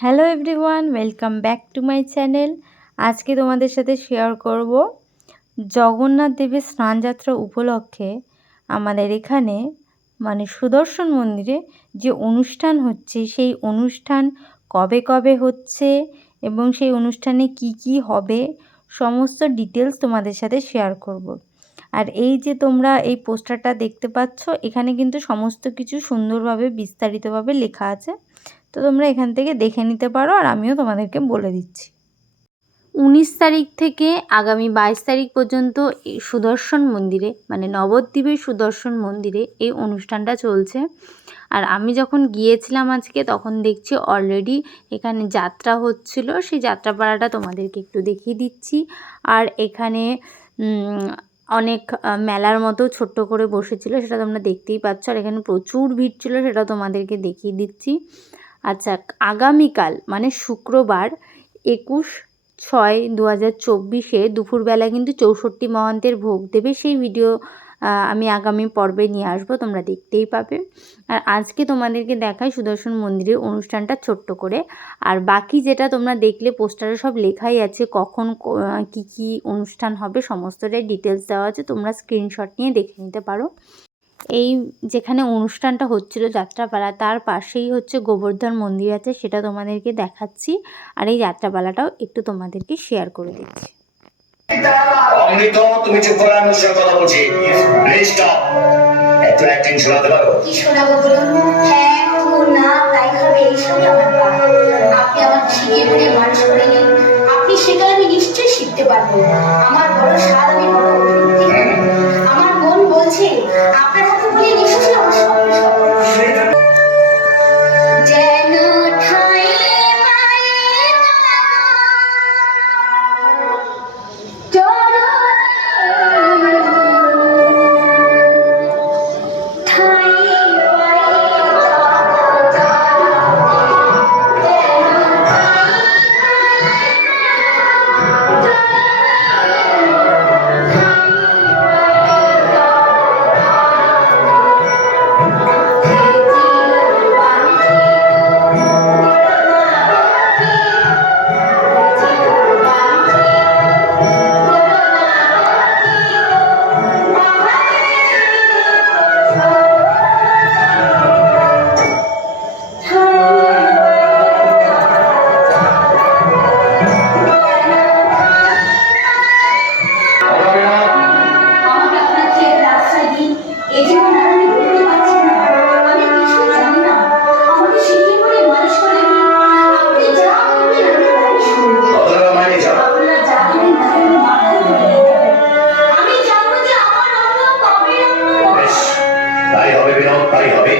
Hello everyone, welcome back to my channel আজকে তোমাদের সাথে শেয়ার করব জগন্নাথ দেবের স্নানযাত্রা উপলক্ষে আমাদের এখানে মানে সুদর্শন মন্দিরে যে অনুষ্ঠান হচ্ছে, সেই অনুষ্ঠান কবে কবে হচ্ছে এবং সেই অনুষ্ঠানে কি কি হবে, সমস্ত ডিটেলস তোমাদের সাথে শেয়ার করব। আর এই যে তোমরা এই পোস্টারটা দেখতে পাচ্ছ, এখানে কিন্তু সমস্ত কিছু সুন্দরভাবে বিস্তারিতভাবে লেখা আছে তো তোমরা এখান থেকে দেখে নিতে পারো আর আমিও তোমাদেরকে বলে দিচ্ছি। উনিশ তারিখ থেকে আগামী বাইশ তারিখ পর্যন্ত সুদর্শন মন্দিরে মানে নবদ্বীপের সুদর্শন মন্দিরে এই অনুষ্ঠানটা চলছে। আর আমি যখন গিয়েছিলাম আজকে, তখন দেখছি অলরেডি এখানে যাত্রা হচ্ছিল। সেই যাত্রাপাড়াটা তোমাদেরকে একটু দেখিয়ে দিচ্ছি। আর এখানে অনেক মেলার মতো ছোট্ট করে বসেছিল, সেটা তোমরা দেখতেই পাচ্ছ। আর এখানে প্রচুর ভিড় ছিল, সেটা তোমাদেরকে দেখিয়ে দিচ্ছি। আচ্ছা আগামীকাল মানে শুক্রবার, একুশ ছয় দু হাজার চব্বিশে দুপুরবেলা কিন্তু চৌষট্টি মহান্তের ভোগ দেবে। সেই ভিডিও আমি আগামী পর্বে নিয়ে আসব, তোমরা দেখতেই পাবে। আর আজকে তোমাদেরকে দেখাই সুদর্শন মন্দিরের অনুষ্ঠানটা ছোট্ট করে। আর বাকি যেটা তোমরা দেখলে, পোস্টারে সব লেখাই আছে, কখন, কি কি অনুষ্ঠান হবে, সমস্তটাই ডিটেলস দেওয়া আছে, তোমরা স্ক্রিনশট নিয়ে দেখে নিতে পারো। এই যেখানে অনুষ্ঠানটা হচ্ছিল যাত্রাপালা তার পাশেই হচ্ছে গোবর্ধন মন্দির আছে সেটা তোমাদেরকে দেখাচ্ছি। আর এই যাত্রাপালাটাও একটু তোমাদেরকে শেয়ার করে দিচ্ছি। অমৃত তুমি চুপ করে আমি কথা বলছি। প্লিজ স্টপ একটু অ্যাক্টিং শোনাতে পারো? কি শোনাবো বলুন? হ্যাঁ ও না তাই হবে এইসবই আমার আপনি আমার শিখিয়ে পড়ে মানুষ করে নিন। আপনি শেখালে আমি নিশ্চয়ই শিখতে পারব। আমার বড় স্বাদ আমি বড় আমার মন বলছে আপনার হবে।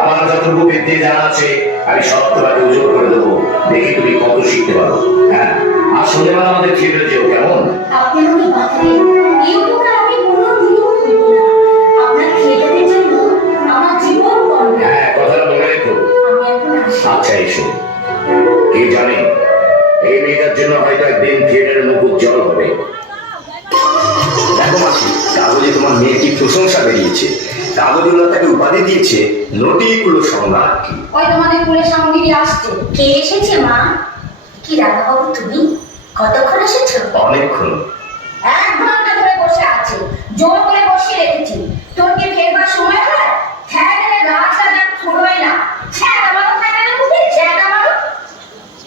আমার যতটুকু বিদ্যে জানা আছে আমি তোমাকে উজোর করে দেবো। দেখি তুমি কত শিখতে পারো। হ্যাঁ আর সন্ধ্যেবেলা আমাদের থিয়েটারে যেও কেমন? আপনি আমাকে বাঁচালেন এই উপকার আমি কোনোদিনও ভুলব না। আপনার থিয়েটারের জন্য আমার জীবন করবে হ্যাঁ কথাটা মনে রেখো। আচ্ছা এসো। কে জানে? এই মেয়েটার জন্য হয়তো একদিন থিয়েটারের মুখ উজ্জ্বল হবে। দেখো মাসি কাগজে তোমার মেয়ে কি প্রশংসা বেরিয়েছে। কাগজগুলো তাকে উপাধি দিয়েছে নটিকুলো সম্রাট ওই তোমাদের কুলের সামগ্রী আসছে। কে এসেছে মা? কি রাধাবাবু তুমি? কতক্ষণ এসেছ? অনেকক্ষণ। এক ঘণ্টা ধরে বসে আছো। জোর করে বসিয়ে রেখেছি। তোর কি ফেরবার সময় হয়? গাছ ফুরোয় না।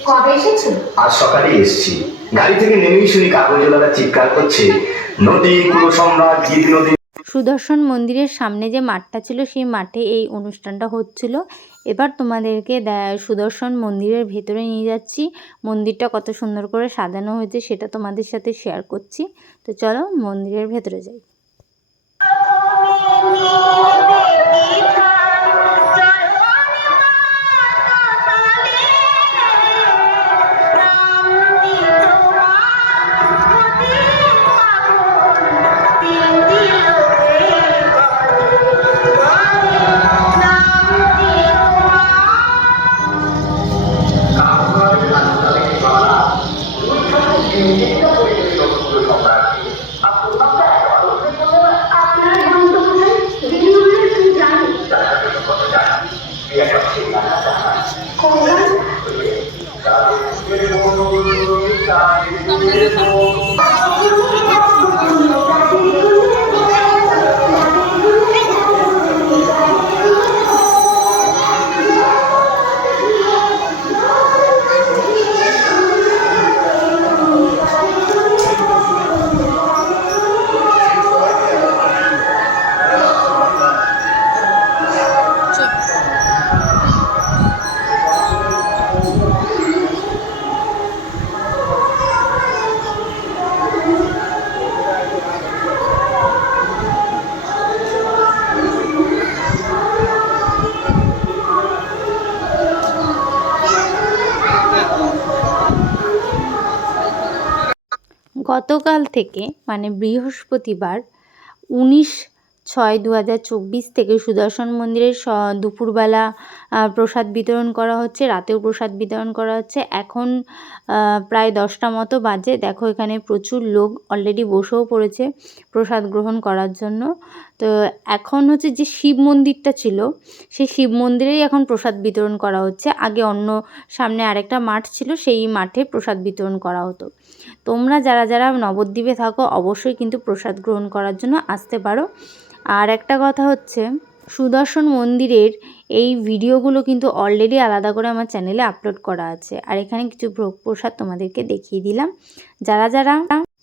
কবে এসেছ? আজ সকালে এসেছি। গাড়ি থেকে নেমেই শুনি কাগজওয়ালারা চিৎকার করছে। নদী কুলো সম্রাট গীত নদী সুদর্শন মন্দিরের সামনে যে মাঠটা ছিল, সেই মাঠে এই অনুষ্ঠানটা হচ্ছিল। এবার তোমাদেরকে সুদর্শন মন্দিরের ভেতরে নিয়ে যাচ্ছি। মন্দিরটা কত সুন্দর করে সাজানো হয়েছে, সেটা তোমাদের সাথে শেয়ার করছি। তো চলো মন্দিরের ভেতরে যাই। তাই গতকাল থেকে মানে বৃহস্পতিবার উনিশ ছয় দু হাজার চব্বিশ থেকে সুদর্শন মন্দিরের স, দুপুরবেলা প্রসাদ বিতরণ করা হচ্ছে, রাতেও প্রসাদ বিতরণ করা হচ্ছে। এখন প্রায় দশটা মতো বাজে। দেখো, এখানে প্রচুর লোক অলরেডি বসেও পড়েছে প্রসাদ গ্রহণ করার জন্য। তো এখন হচ্ছে যে শিব মন্দিরটা ছিল, সেই শিব মন্দিরেই এখন প্রসাদ বিতরণ করা হচ্ছে। আগে অন্য সামনে আরেকটা মাঠ ছিল, সেই মাঠে প্রসাদ বিতরণ করা হতো। তোমরা যারা যারা নবদ্বীপে থাকো, অবশ্যই কিন্তু প্রসাদ গ্রহণ করার জন্য আসতে পারো। আর একটা কথা হচ্ছে, সুদর্শন মন্দিরের এই ভিডিওগুলো কিন্তু অলরেডি আলাদা করে আমার চ্যানেলে আপলোড করা আছে। আর এখানে কিছু ভোগ প্রসাদ তোমাদেরকে দেখিয়ে দিলাম। যারা যারা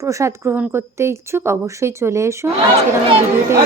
প্রসাদ গ্রহণ করতে ইচ্ছুক অবশ্যই চলে এসো। আজকের আমার ভিডিওটা